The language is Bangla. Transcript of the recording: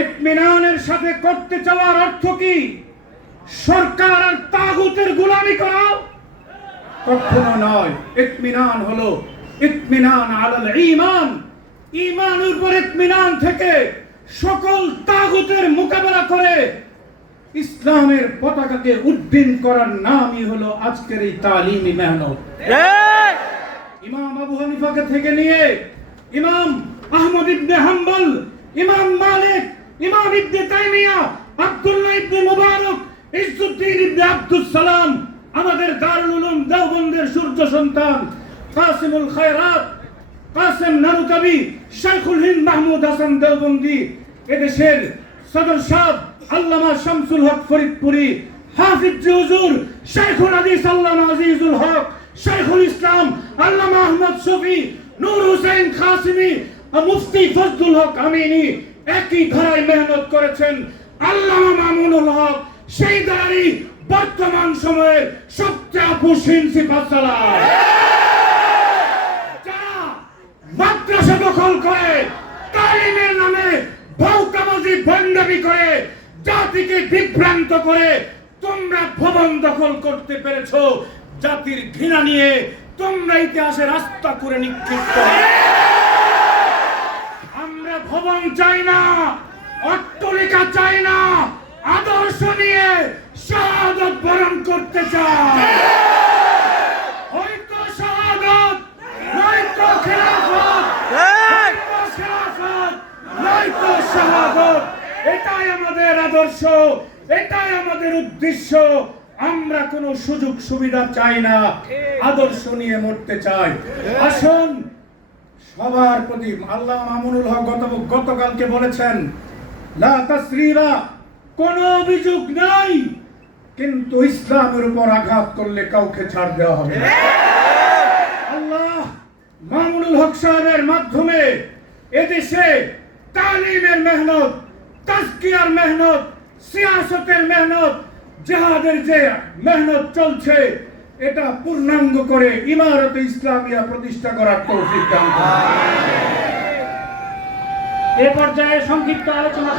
ইতমিনানের সাথে করতে চাওয়ার অর্থ কি সরকার আর তাগুতের গোলামি করা? কখনো নয়। ইতমিনান হলো ইতমিনান আলাল ঈমান, ঈমানের উপর ইতমিনান থেকে সকল তাগুতের মোকাবেলা করে ইসলামের পতাকাকে উড্ডীন করার নামই হলো আজকের এই তালিমি মেহনত। ইমাম আবু হানিফাকে থেকে নিয়ে ইমাম আহমদ ইবনে হাম্বল, ইমাম মালিক, ইমাম ইবনে তাইমিয়া, আব্দুল্লাহ ইবনে মুবারক, ইজ্জুদ্দিন ইবনে আব্দুস সালাম, আমাদের দারুল উলুম দেওবন্দের সূর্য সন্তান কাসিমুল খায়রাত, কাসেম নানুকাবি, শাইখুল হিন্দ মাহমুদ হাসান দেওবন্দি, এদেশের সদর সাহেব আল্লামা শামসুল হক ফরিদপুরি, হাফিজ হুজুর শাইখুল হাদিস আল্লামা আজিজুল হক, শাইখুল ইসলাম আল্লামা আহমদ শফি, নূর হোসেন খাসিমি, মুফতি ফজলুল হক আমিনী একই ধারায় মেহনত করেছেন। আল্লামা মামুনুল হক সেই ধারারই বর্তমান সময়ের সবচেয়ে আপুসীন সিপাহসালার। যারা মাদ্রাসা দখল করে তালিমের নামে ভৌতাবাজি ভণ্ডামি করে জাতিকে বিভ্রান্ত করে তোমরা ভবন দখল করতে পেরেছো, জাতির ঘৃণা নিয়ে তোমরা ইতিহাসে রাস্তা করে নিক্ষেপ করো। আমরা ভবন চাই না, অট্টালিকা চাই না, আদর্শ নিয়ে শাহাদাত বরণ করতে চাই। হয়তো শাহাদাত, নয়তো খেলাফত, হয়তো খেলাফত, নয়তো শাহাদাত। এটাই আমাদের আদর্শ, এটাই আমাদের উদ্দেশ্য। আমরা কোনো সুযোগ সুবিধা চাই না, আদর্শ নিয়ে মরতে চাই। আসুন সবার প্রতি আল্লাহ মামুনুল হক গতকালকে বলেছেন লা তাসরিবা, কোনো অভিযোগ নাই, কিন্তু ইসলামের উপর আঘাত করলে কাউকে ছাড় দেওয়া হবে না। আল্লাহ মামুনুল হক সাহেবের মাধ্যমে এদেশে তালিমের মেহনত, তাজকিয়ার মেহনত, সিয়াসতের মেহনত, জিহাদের যে মেহনত চলছে এটা পূর্ণাঙ্গ করে ইমারতে ইসলামিয়া প্রতিষ্ঠা করার তৌফিক দান করুন। এ পর্যায়ে সংক্ষিপ্ত আলোচনা